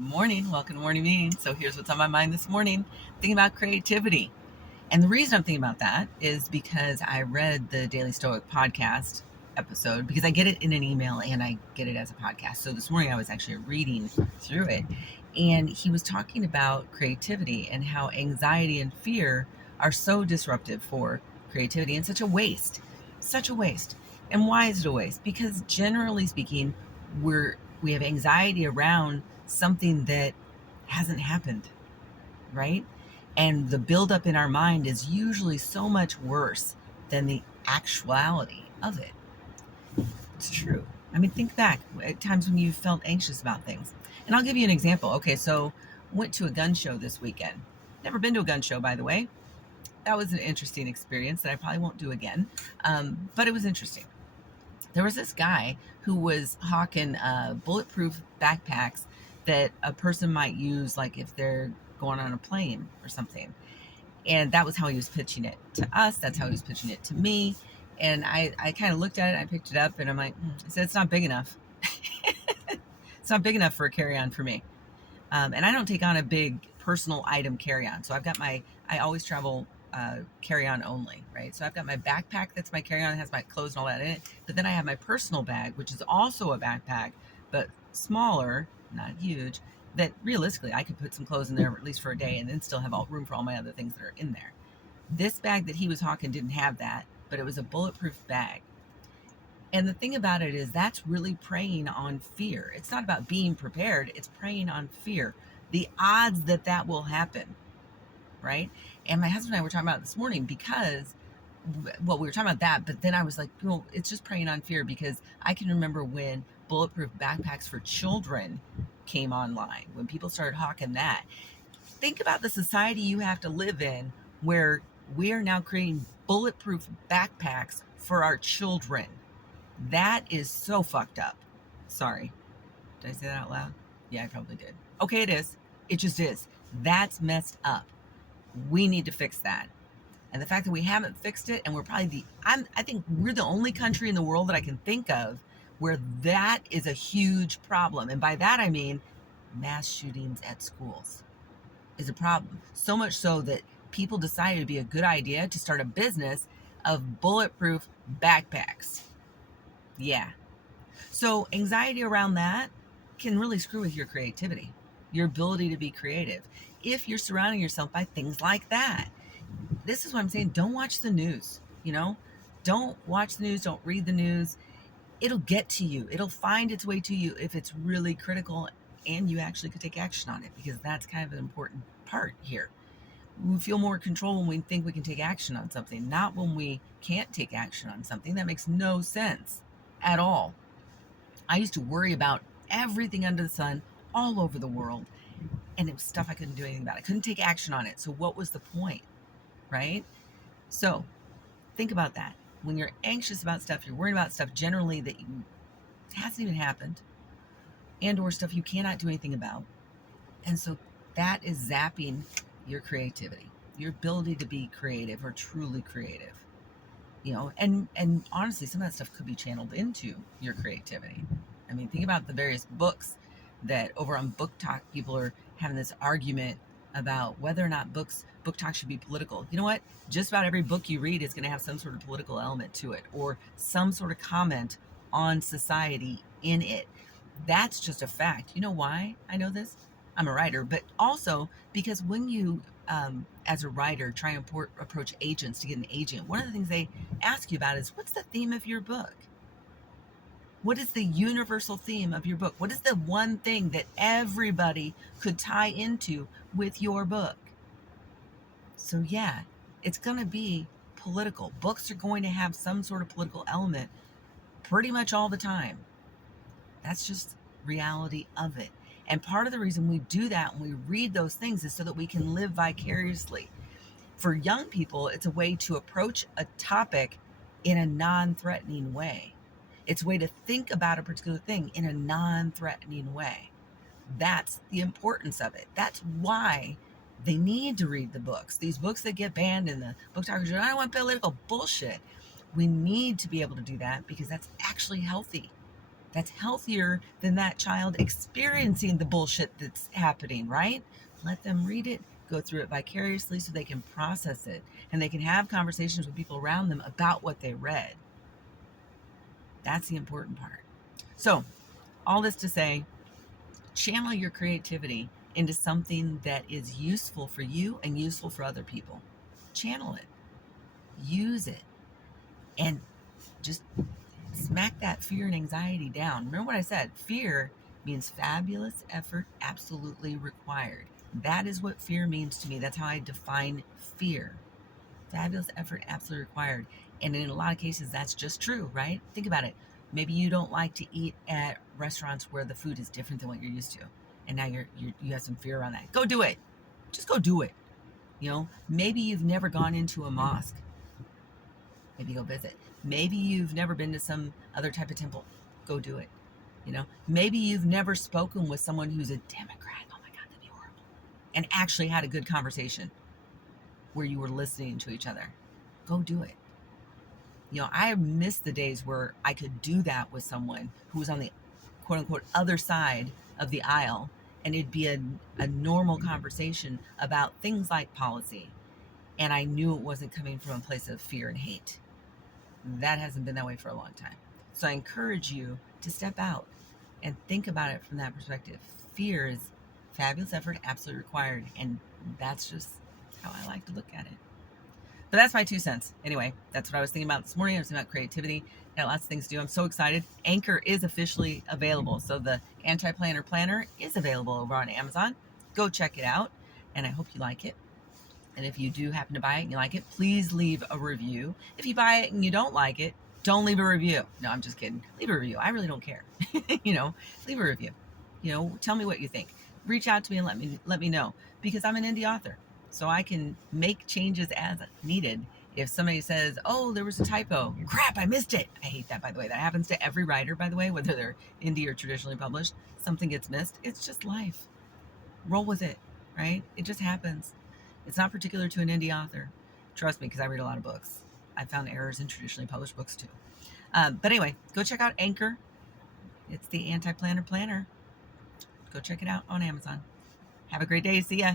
morning. Welcome to Morning Meeting. So here's what's on my mind this morning. Thinking about creativity. And the reason I'm thinking about that is because I read the Daily Stoic podcast episode because I get it in an email and I get it as a podcast. So this morning I was actually reading through it, and he was talking about creativity and how anxiety and fear are so disruptive for creativity and such a waste. Such a waste. And why is it a waste? Because generally speaking, we have anxiety around something that hasn't happened, right? And the buildup in our mind is usually so much worse than the actuality of it. It's true. I mean, think back at times when you felt anxious about things. And I'll give you an example. Okay, so went to a gun show this weekend. Never been to a gun show, by the way. That was an interesting experience that I probably won't do again, but it was interesting. There was this guy who was hawking bulletproof backpacks that a person might use, like if they're going on a plane or something. And that was how he was pitching it to us. That's how he was pitching it to me. And I kind of looked at it, I picked it up, and I'm like, I said, it's not big enough. It's not big enough for a carry-on for me. And I don't take on a big personal item carry-on. So I always travel carry-on only, right? So I've got my backpack that's my carry-on, has my clothes and all that in it. But then I have my personal bag, which is also a backpack, but smaller, not huge, that realistically I could put some clothes in there at least for a day and then still have room for all my other things that are in there. This bag that he was hawking didn't have that, but it was a bulletproof bag. And the thing about it is that's really preying on fear. It's not about being prepared, it's preying on fear. The odds that that will happen, right? And my husband and I were talking about it this morning because, well, we were talking about that, but then I was like, well, it's just preying on fear because I can remember when bulletproof backpacks for children came online, when people started hawking that. Think about the society you have to live in where we are now creating bulletproof backpacks for our children. That is so fucked up. Sorry. Did I say that out loud? Yeah, I probably did. Okay, it is. It just is. That's messed up. We need to fix that. And the fact that we haven't fixed it, and we're probably I think we're the only country in the world that I can think of where that is a huge problem. And by that I mean mass shootings at schools is a problem. So much so that people decided it'd be a good idea to start a business of bulletproof backpacks. Yeah. So anxiety around that can really screw with your creativity, your ability to be creative, if you're surrounding yourself by things like that. This is what I'm saying. Don't watch the news, Don't watch the news. Don't read the news. It'll get to you. It'll find its way to you if it's really critical and you actually could take action on it, because that's kind of an important part here. We feel more control when we think we can take action on something, not when we can't take action on something. That makes no sense at all. I used to worry about everything under the sun all over the world, and it was stuff I couldn't do anything about. I couldn't take action on it. So what was the point, right? So think about that. When you're anxious about stuff, you're worried about stuff generally that hasn't even happened, and or stuff you cannot do anything about. And so that is zapping your creativity, your ability to be creative or truly creative. And honestly, some of that stuff could be channeled into your creativity. I mean, think about the various books that over on Booktok, people are having this argument about whether or not Booktok should be political. You know what? Just about every book you read is going to have some sort of political element to it or some sort of comment on society in it. That's just a fact. You know why I know this? I'm a writer, but also because when you, as a writer, try and approach agents to get an agent, one of the things they ask you about is, what's the theme of your book? What is the universal theme of your book? What is the one thing that everybody could tie into with your book? So yeah, it's going to be political. Books are going to have some sort of political element pretty much all the time. That's just reality of it. And part of the reason we do that when we read those things is so that we can live vicariously. For young people, it's a way to approach a topic in a non-threatening way. It's a way to think about a particular thing in a non-threatening way. That's the importance of it. That's why they need to read the books. These books that get banned in the book talkers, I don't want political bullshit. We need to be able to do that because that's actually healthy. That's healthier than that child experiencing the bullshit that's happening, right? Let them read it, go through it vicariously so they can process it and they can have conversations with people around them about what they read. That's the important part. So, all this to say, channel your creativity into something that is useful for you and useful for other people. Channel it, use it, and just smack that fear and anxiety down. Remember what I said? Fear means fabulous effort absolutely required. That is what fear means to me. That's how I define fear. Fabulous effort absolutely required. And in a lot of cases, that's just true, right? Think about it. Maybe you don't like to eat at restaurants where the food is different than what you're used to. And now you have some fear around that. Go do it. Just go do it. Maybe you've never gone into a mosque. Maybe go visit. Maybe you've never been to some other type of temple. Go do it. Maybe you've never spoken with someone who's a Democrat. Oh my God, that'd be horrible. And actually had a good conversation where you were listening to each other. Go do it. I miss the days where I could do that with someone who was on the quote unquote other side of the aisle, and it'd be a normal conversation about things like policy. And I knew it wasn't coming from a place of fear and hate. That hasn't been that way for a long time. So I encourage you to step out and think about it from that perspective. Fear is fabulous effort, absolutely required. And that's just how I like to look at it. But that's my 2 cents. Anyway, that's what I was thinking about this morning. I was thinking about creativity. Got lots of things to do. I'm so excited. Anchor is officially available. So the Anti-Planner Planner is available over on Amazon. Go check it out. And I hope you like it. And if you do happen to buy it and you like it, please leave a review. If you buy it and you don't like it, don't leave a review. No, I'm just kidding. Leave a review. I really don't care. Leave a review. Tell me what you think. Reach out to me and let me know, because I'm an indie author. So I can make changes as needed. If somebody says, oh, there was a typo, crap, I missed it. I hate that, by the way. That happens to every writer, by the way, whether they're indie or traditionally published. Something gets missed. It's just life. Roll with it, right? It just happens. It's not particular to an indie author. Trust me, because I read a lot of books. I found errors in traditionally published books too. But anyway, go check out Anchor. It's the Anti-Planner Planner. Go check it out on Amazon. Have a great day. See ya.